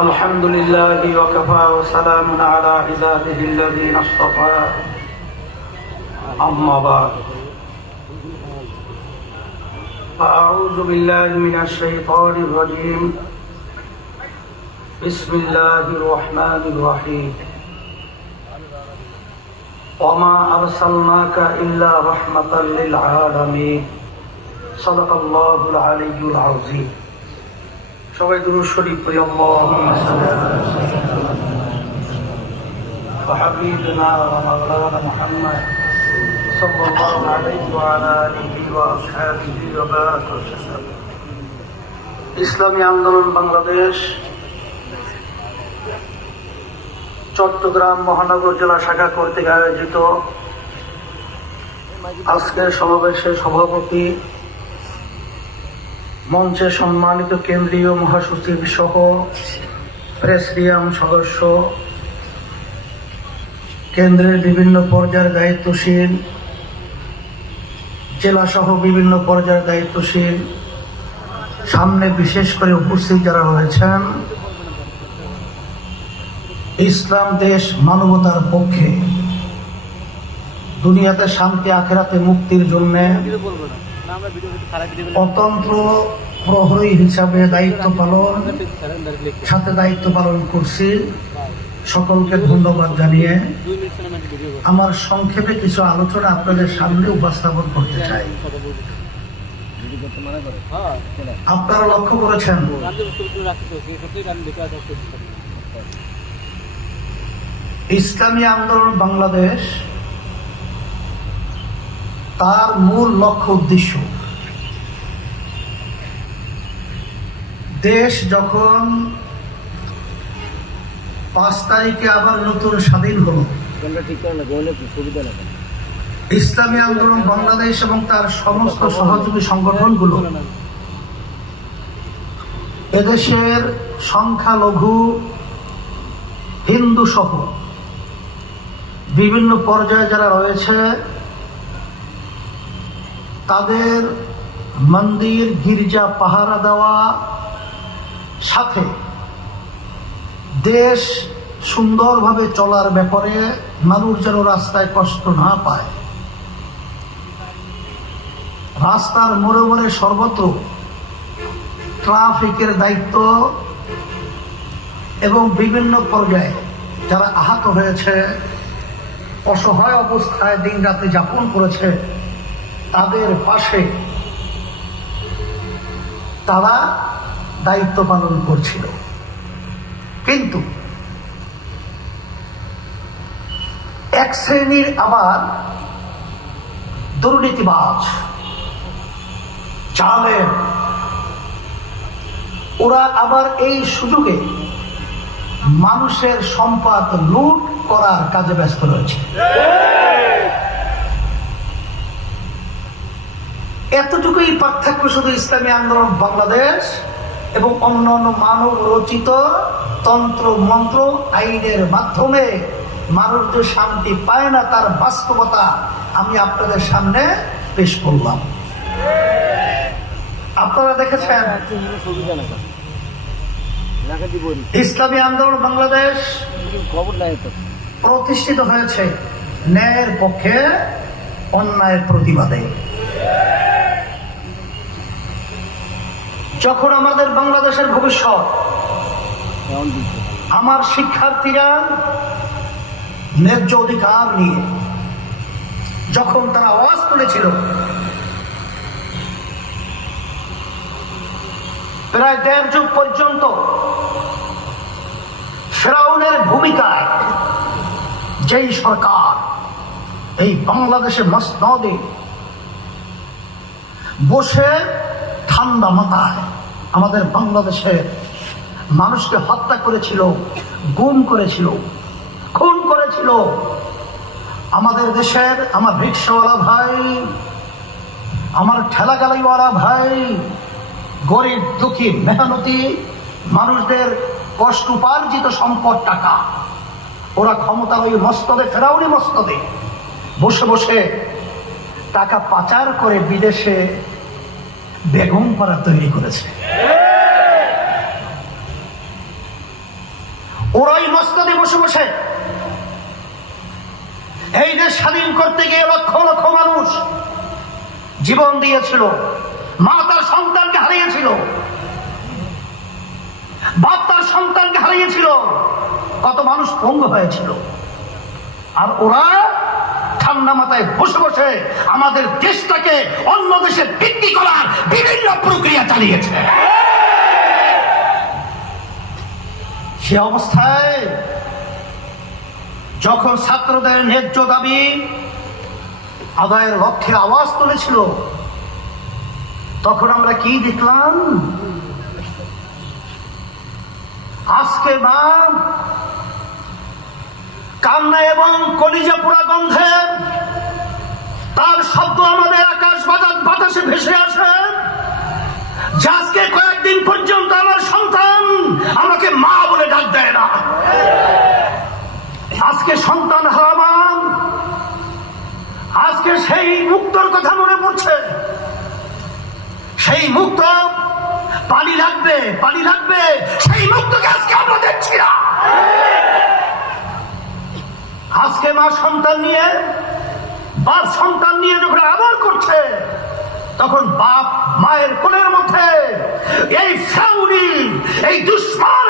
الحمد لله وكفى وسلام على عباده الذين اصطفى أما بعد فأعوذ بالله من الشيطان الرجيم بسم الله الرحمن الرحيم وما أرسلناك إلا رحمة للعالمين صدق الله العلي العظيم সবাই দুরূদ শরীফ পড়ি আল্লাহুম্মা সাল্লি আলা সাইয়্যিদিনা ওয়া হাবিবিনা ওয়া মাওলানা মুহাম্মদ সাল্লাল্লাহু আলাইহি ওয়া আলা আলিহি ওয়া আসহাবিহি ওয়া বারাক ওয়া সাল্লাম। ইসলামী আন্দোলন বাংলাদেশ চট্টগ্রাম মহানগর জেলা শাখা কর্তৃক আয়োজিত আজকের সমাবেশের সভাপতি, মঞ্চে সম্মানিত কেন্দ্রীয় মহাসচিব সহ প্রেসিডিয়াম সদস্য, কেন্দ্রের বিভিন্ন পর্যায়ের দায়িত্বশীল, জেলা সহ বিভিন্ন পর্যায়ের দায়িত্বশীল, সামনে বিশেষ করে উপস্থিত যারা রয়েছেন, ইসলাম দেশ মানবতার পক্ষে, দুনিয়াতে শান্তি আখিরাতে মুক্তির জন্য অতন্ত্র প্রহরী হিসাবে দায়িত্ব পালন করছি। সকলকে ধন্যবাদ জানিয়ে আমার সংক্ষেপে কিছু আলোচনা আপনাদের সামনে উপস্থাপন করতে চাই। আপনারা লক্ষ্য করেছেন ইসলামী আন্দোলন বাংলাদেশ তার মূল লক্ষ্য উদ্দেশ্য, দেশ যখন 5 তারিখে আবার নতুন স্বাধীন হল, ইসলামী আন্দোলন বাংলাদেশ এবং তার সমস্ত সহযোগী সংগঠনগুলো এদেশের সংখ্যালঘু হিন্দু সহ বিভিন্ন পর্যায়ে যারা রয়েছে তাদের মন্দির গির্জা পাহারা দেওয়া, সাথে দেশ সুন্দরভাবে চলার ব্যাপারে মানুষ যেন রাস্তায় কষ্ট না পায়, রাস্তার মোড়ে মোড়ে সর্বত্র ট্রাফিকের দায়িত্ব এবং বিভিন্ন পর্যায়ে যারা আহত হয়েছে, অসহায় অবস্থায় দিন রাতে যাপন করেছে, তাদের পাশে তারা দায়িত্ব পালন করছিল। কিন্তু এক শ্রেণীর আবার দুর্নীতিবাজ, জালেম, ওরা আবার এই সুযোগে মানুষের সম্পদ লুট করার কাজে ব্যস্ত রয়েছে। এতটুকুই পার্থক্য শুধু ইসলামী আন্দোলন বাংলাদেশ এবং অন্যান্য মানব রচিত তন্ত্র মন্ত্র আইনের মাধ্যমে মানুষ যে শান্তি পায় না, তার বাস্তবতা আমি আপনাদের সামনে পেশ করলাম। আপনারা দেখেছেন ইসলামী আন্দোলন বাংলাদেশ প্রতিষ্ঠিত হয়েছে ন্যায়ের পক্ষে, অন্যায়ের প্রতিবাদে। যখন আমাদের বাংলাদেশের ভবিষ্যৎ, আমার শিক্ষার্থীরা ন্যায্য অধিকার নিয়ে যখন তারা আওয়াজ তুলেছিল, প্রায় 1.5 যুগ পর্যন্ত ফেরাউনের ভূমিকায় যেই সরকার এই বাংলাদেশে মসনদে বসে ঠান্ডা মাথায় আমাদের বাংলাদেশের মানুষকে হত্যা করেছিল, গুম করেছিল, খুন করেছিল, আমাদের দেশের আমার রিক্সাওয়ালা ভাই, আমার ঠেলাগাড়িওয়ালা ভাই, গরিব দুঃখী মেহনতি মানুষদের কষ্ট উপার্জিত সম্পদ টাকা ওরা ক্ষমতার ওই মস্তদে, ফেরাউনি মস্তদে বসে বসে টাকা পাচার করে বিদেশে বেগম পাড়া তৈরি করেছে। ওরাই মসনদে বসে বসে এই দেশ স্বাধীন করতে গিয়ে লক্ষ লক্ষ মানুষ জীবন দিয়েছিল, মা তার সন্তানকে হারিয়েছিল, বাপ তার সন্তানকে হারিয়েছিল, কত মানুষ পঙ্গু হয়েছিল। আর ওরা ঠান্ডা মাথায় বসে বসে আমাদের দেশটাকে অন্য দেশে বিক্রি করার বিভিন্ন প্রক্রিয়া চালিয়েছে। সে অবস্থায় যখন ছাত্রদের ন্যায্য দাবি আদায়ের লক্ষ্যে আওয়াজ তুলেছিল, তখন আমরা কি দেখলাম? আজকে মা কান্না এবং কলিজা পোড়া গন্ধে তার শব্দ আমাদের আকাশ বাতাসে ভেসে আসে। যে আজকে কয়েকদিন পর্যন্ত আমার সন্তান আমাকে মা বলে ডাক দেয় না, আজকে সন্তান হারা, আজকে সেই মুক্তর কথা মনে পড়ছে। সেই মুক্ত পানি লাগবে, পানি লাগবে, সেই মুক্তকে আজকে আমরা দেখছি না। আজকে মা সন্তান নিয়ে, বাপ সন্তান নিয়ে যখন আদর করছে, তখন বাপ মায়ের কোলের মধ্যে এই ফ্যাউলি, এই দুশ্মন